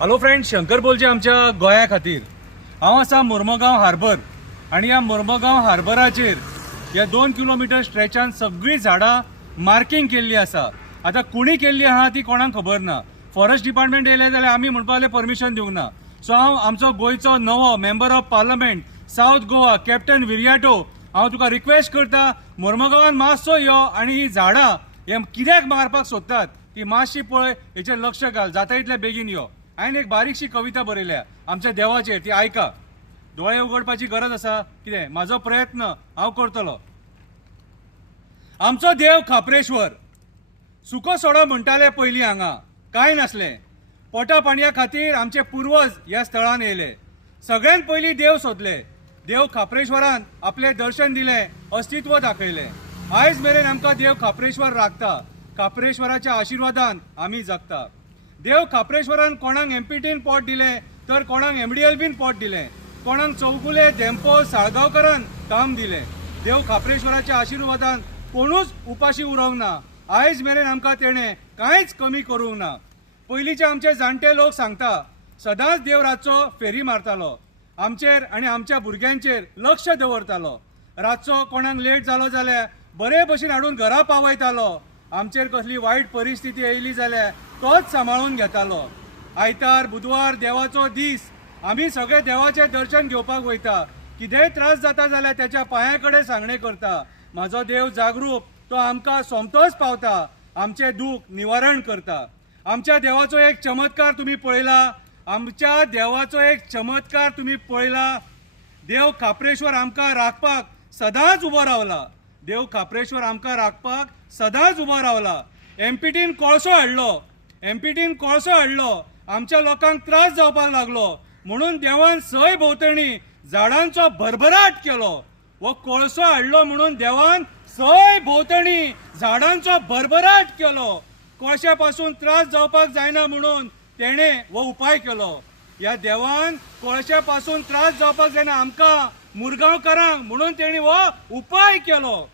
Hello friend, Shankar बोलचे आमच्या गोया खातीर। हांव आसा मुर्मगांव हार्बर आणि या मुर्मगांव हार्बराचेर या 2 किलोमीटर स्ट्रेचान सगळी झाडां मार्किंग केल्ली आसा। आता कुणी केल्ली आहा ती कोणाक खबर ना। फॉरेस्ट डिपार्टमेंट येयले जाल्यार आमी म्हणपाक परमिशन दिवंक ना। सो हांव आमचो गोंयचो नवो member of parliament south Goa captain Viriato हांव तुका रिक्वेस्ट करता, मुर्मगांवान मातसो यो आणि ही झाडां हे कित्याक मारपाक सोदतात ती मातशी पळय, हेचेर लक्ष घाल, जाता तितले बेगीन यो। हांवें एक बारीकशी कविता बरयल्या आमच्या देवाचेर, ती आयका। दोळे उगडपाची गरज आसा कितें, म्हाजो प्रयत्न हांव करतलो। आमचो देव खापरेश्वर, सुको सोडो म्हणटाले पयलीं हांगा कांय नासलें। पोटा पाणया खातीर आमचे पुर्वज ह्या स्थळान येयले। सगळ्यांत पयलीं देव सोदले। देव खापरेश्वरान आपले दर्शन दिलें, अस्तित्व दाखयलें। आयज मेरेन आमकां देव खापरेश्वर राखता। खापरेश्वराच्या आशिर्वादान आमी जगता। देव खापरेश्वरान कोणाक एमपीटीन पोट दिलें तर कोणाक एमडीएल पोट दिलें, कोणाक चौगुले धेंपो साळगांवकारान काम दिलें। देव खापरेश्वराच्या आशिर्वादान कोणूच उपाशी उरोंक ना। आयज मेरेन आमकां तेणें कांयच कमी करूंक ना। पयलींचे आमचे जाणटे लोक सांगता, सदांच देव रातचो फेरी मारतालो, आमचेर आनी आमच्या भुरग्यांचेर लक्ष दवरतालो। रातचो कोणाक लेट जालो जाल्यार बरे भशेन हाडून घरा पावयतालो। आमचेर कसली वायट परिस्थिती येयली जाल्यार तोच सांबाळून घेतालो। आयतार बुधवार देवाचो दीस आमी सगळे देवाचें दर्शन घेवपाक वयता। कितेंय त्रास जाता जाल्यार त्याच्या पांया कडेन सांगणे करता। म्हाजो देव जागरूक, तो आमकां सोमतोच पावता, आमचे दूख निवारण करता। आमच्या देवाचो एक चमत्कार तुम्ही पळयला, आमच्या देवाचो एक चमत्कार तुम्ही पळयला। देव खापरेश्वर आमकां राखपाक सदांच उबो रावला। देव खापरेश्वर आमकां राखपाक सदांच उबो रावला। एमपीटीन कोळसो हाडलो, आमच्या लोकांक त्रास जावपाक लागलो, म्हणून देवान सय भोंवतणी झाडांचो भरभराट केलो। वो कोळसो हाडलो म्हणून देवान सय भोंवतणी झाडांचो भरभराट केलो। कोळश्या पासून त्रास जावपाक जायना म्हणून तेणें वो उपाय केलो। ह्या देवान कोळश्या पासून त्रास जावपाक जायना आमकां मुरगांवकारांक म्हणून तेणी वो उपाय केलो।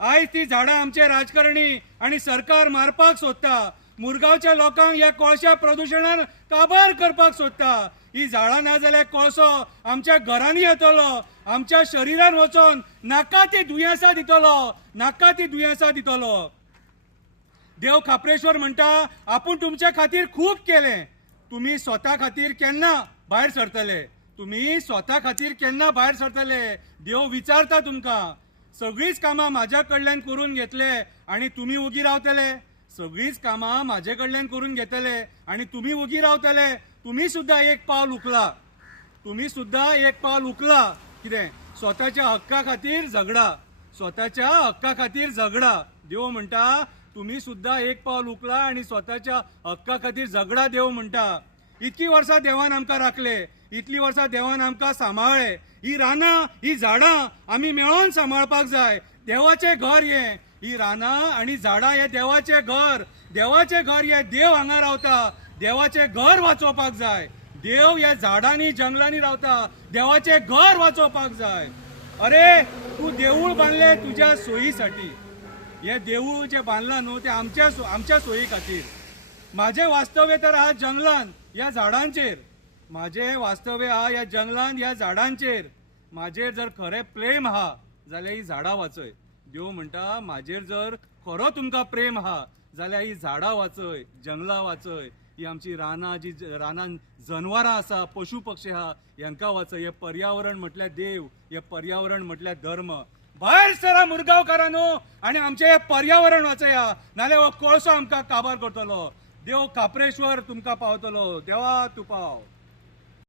आयज ती झाडां आमचे राजकारणी आणि सरकार मारपाक सोदता। मुरगांवच्या लोकांक ह्या कोळश्या प्रदूषणान काबार करपाक सोदता। ही झाडां ना जाल्यार कोळसो आमच्या घरांनी येतलो, आमच्या शरिरान वचोन नाका ती दुयेंसां दितलो। देव खापरेश्वर म्हणटा, आपूण तुमच्या खातीर खूब केलें, तुम्ही स्वता खातीर केन्ना भायर सरतले। देव विचारता तुमकां, सगळीच कामां म्हाज्या कडल्यान करून घेतले आणि तुम्ही उगी रावतले। सगळीच कामां म्हाजे कडल्यान करून घेतले आणि तुम्ही उगी रावतले। तुम्ही सुद्धा एक पावल उखला। कितें, स्वताच्या हक्का खातीर झगडा। देव म्हणटा तुम्ही सुद्धा एक पावल उखला आणि स्वताच्या हक्का खातीर झगडा। देव म्हणटा इतकी वर्सां देवान आमकां राखले, इतली वर्सां देवान आमकां सांबाळ्ळे। ही रानां, ही झाडां आमी मेळोन सांबाळपाक जाय। देवाचें घर ही रानां आणि झाडां हे देवाचें घर हे देव हांगा रावता। देवाचें घर वाचोवपाक जाय। देव ह्या झाडांनी जंगलांनी रावता, देवाचें घर वाचोवपाक जाय। अरे तू देऊळ बांदले तुज्या सोयीसाठी। हे देऊळ जे बांदलां न्हू ते आमच्या सोयी खातीर। माझे वास्तव्य तर हा जंगलान ह्या झाडांचेर, ह्या झाडांचेर। माझेर जर खरें प्रेम आहा जाल्यार ही झाडां वाचय। देव म्हणटा माझेर जर खरो तुमकां प्रेम आहा जाल्यार ही झाडां वाचय, जंगलां वाचय। ही आमची रानां, जी रानान जनवरां आसा, पशु पक्षी आहा, हांकां वाचय। हे पर्यावरण म्हटल्यार देव, हे पर्यावरण म्हटल्यार धर्म। भायर सरा मुरगांवकारांनो आणि आमचे हे पर्यावरण वाचया, नाल्यार हो कोळसो आमकां काबार करतलो। देव खापरेश्वर तुमकां पावतलो। देवा तूं पाव।